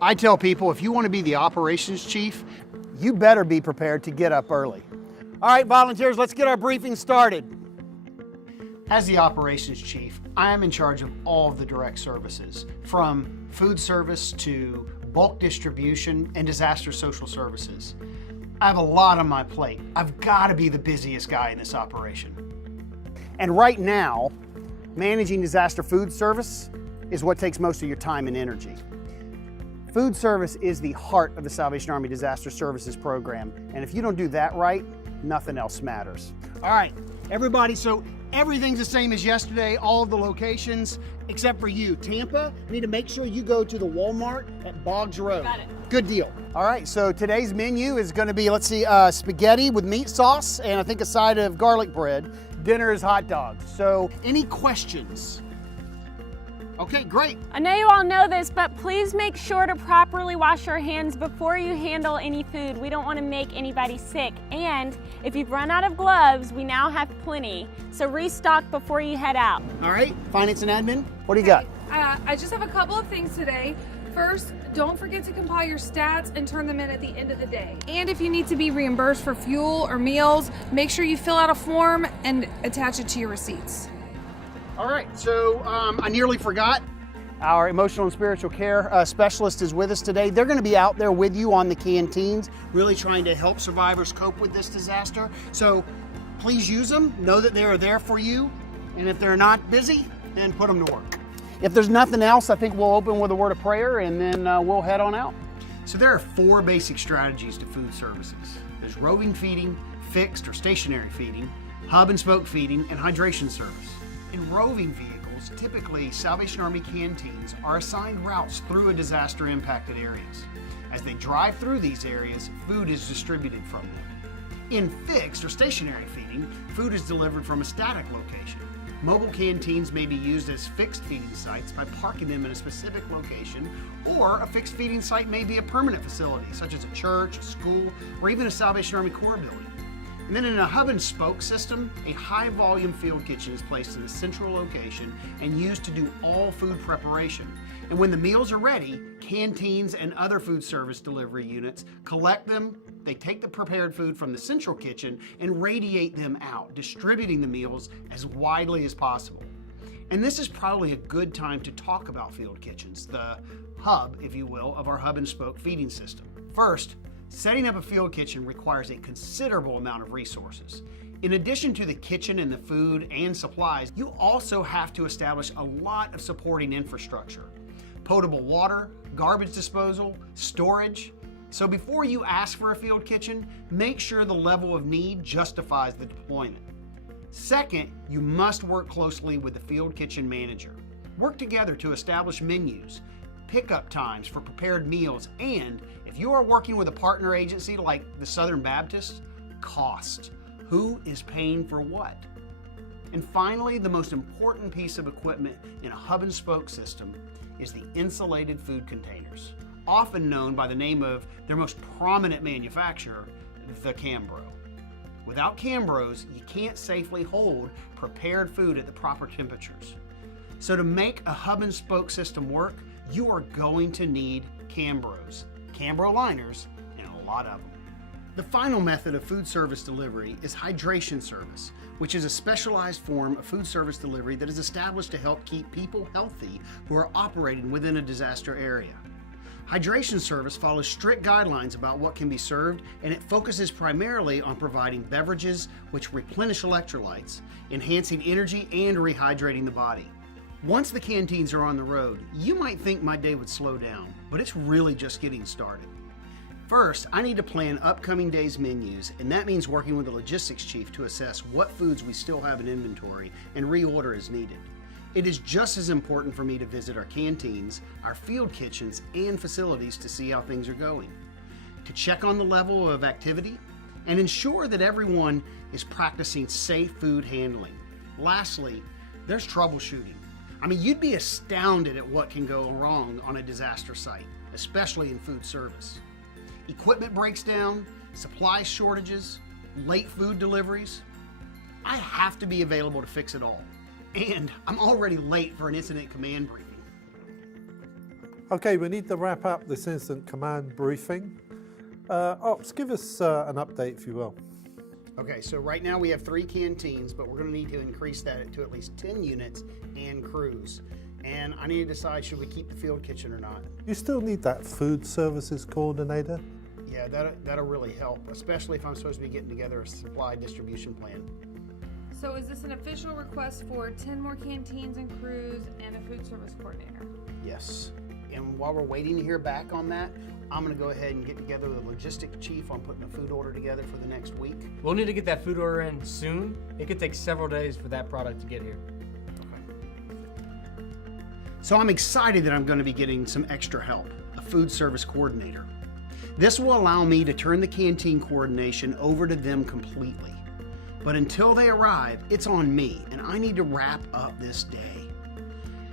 I tell people, if you want to be the operations chief, you better be prepared to get up early. All right, volunteers, let's get our briefing started. As the operations chief, I am in charge of all of the direct services, from food service to bulk distribution and disaster social services. I have a lot on my plate. I've got to be the busiest guy in this operation. And right now, managing disaster food service is what takes most of your time and energy. Food service is the heart of the Salvation Army Disaster Services program, and if you don't do that right, nothing else matters. All right, everybody, so everything's the same as yesterday, all of the locations, except for you. Tampa, I need to make sure you go to the Walmart at Boggs Road. Got it. Good deal. All right, so today's menu is gonna be, let's see, spaghetti with meat sauce, and I think a side of garlic bread. Dinner is hot dogs. So, any questions? Okay, great. I know you all know this, but please make sure to properly wash your hands before you handle any food. We don't want to make anybody sick. And if you've run out of gloves, we now have plenty. So restock before you head out. All right, finance and admin, what do you got? I just have a couple of things today. First, don't forget to compile your stats and turn them in at the end of the day. And if you need to be reimbursed for fuel or meals, make sure you fill out a form and attach it to your receipts. All right, so I nearly forgot. Our emotional and spiritual care specialist is with us today. They're gonna be out there with you on the canteens, really trying to help survivors cope with this disaster. So please use them, know that they are there for you, and if they're not busy, then put them to work. If there's nothing else, I think we'll open with a word of prayer and then we'll head on out. So there are 4 basic strategies to food services. There's roving feeding, fixed or stationary feeding, hub and spoke feeding, and hydration service. In roving vehicles, typically Salvation Army canteens are assigned routes through a disaster-impacted areas. As they drive through these areas, food is distributed from them. In fixed or stationary feeding, food is delivered from a static location. Mobile canteens may be used as fixed feeding sites by parking them in a specific location, or a fixed feeding site may be a permanent facility, such as a church, a school, or even a Salvation Army Corps building. And then in a hub and spoke system, a high volume field kitchen is placed in a central location and used to do all food preparation. And when the meals are ready, canteens and other food service delivery units collect them, they take the prepared food from the central kitchen and radiate them out, distributing the meals as widely as possible. And this is probably a good time to talk about field kitchens, the hub, if you will, of our hub and spoke feeding system. First, setting up a field kitchen requires a considerable amount of resources. In addition to the kitchen and the food and supplies, you also have to establish a lot of supporting infrastructure. Potable water, garbage disposal, storage. So before you ask for a field kitchen, make sure the level of need justifies the deployment. Second, you must work closely with the field kitchen manager. Work together to establish menus, pickup times for prepared meals, and if you are working with a partner agency like the Southern Baptist, cost. Who is paying for what? And finally, the most important piece of equipment in a hub and spoke system is the insulated food containers, often known by the name of their most prominent manufacturer, the Cambro. Without Cambros, you can't safely hold prepared food at the proper temperatures. So to make a hub and spoke system work, you are going to need Cambros, Cambro liners, and a lot of them. The final method of food service delivery is hydration service, which is a specialized form of food service delivery that is established to help keep people healthy who are operating within a disaster area. Hydration service follows strict guidelines about what can be served, and it focuses primarily on providing beverages which replenish electrolytes, enhancing energy and rehydrating the body. Once the canteens are on the road, you might think my day would slow down, but it's really just getting started. First, I need to plan upcoming days' menus, and that means working with the logistics chief to assess what foods we still have in inventory and reorder as needed. It is just as important for me to visit our canteens, our field kitchens, and facilities to see how things are going, to check on the level of activity, and ensure that everyone is practicing safe food handling. Lastly, there's troubleshooting. I mean, you'd be astounded at what can go wrong on a disaster site, especially in food service. Equipment breaks down, supply shortages, late food deliveries. I have to be available to fix it all. And I'm already late for an incident command briefing. Okay, we need to wrap up this incident command briefing. Ops, give us an update if you will. Okay, so right now we have 3 canteens, but we're going to need to increase that to at least 10 units and crews. And I need to decide, should we keep the field kitchen or not? You still need that food services coordinator? Yeah, that'll really help, especially if I'm supposed to be getting together a supply distribution plan. So is this an official request for 10 more canteens and crews and a food service coordinator? Yes. And while we're waiting to hear back on that, I'm going to go ahead and get together with the logistics chief on putting a food order together for the next week. We'll need to get that food order in soon. It could take several days for that product to get here. So I'm excited that I'm going to be getting some extra help, a food service coordinator. This will allow me to turn the canteen coordination over to them completely. But until they arrive, it's on me, and I need to wrap up this day.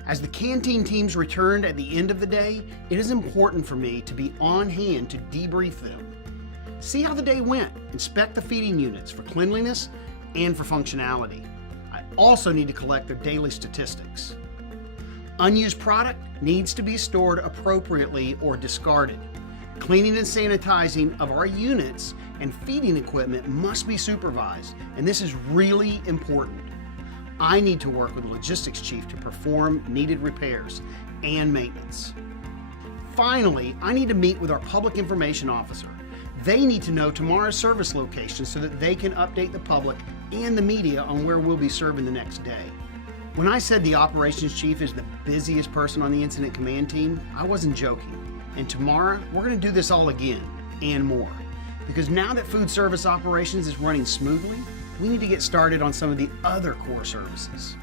As the canteen teams returned at the end of the day, it is important for me to be on hand to debrief them. See how the day went, inspect the feeding units for cleanliness and for functionality. I also need to collect their daily statistics. Unused product needs to be stored appropriately or discarded. Cleaning and sanitizing of our units and feeding equipment must be supervised, and this is really important. I need to work with the logistics chief to perform needed repairs and maintenance. Finally, I need to meet with our public information officer. They need to know tomorrow's service location so that they can update the public and the media on where we'll be serving the next day. When I said the operations chief is the busiest person on the incident command team, I wasn't joking. And tomorrow, we're going to do this all again and more. Because now that food service operations is running smoothly, we need to get started on some of the other core services.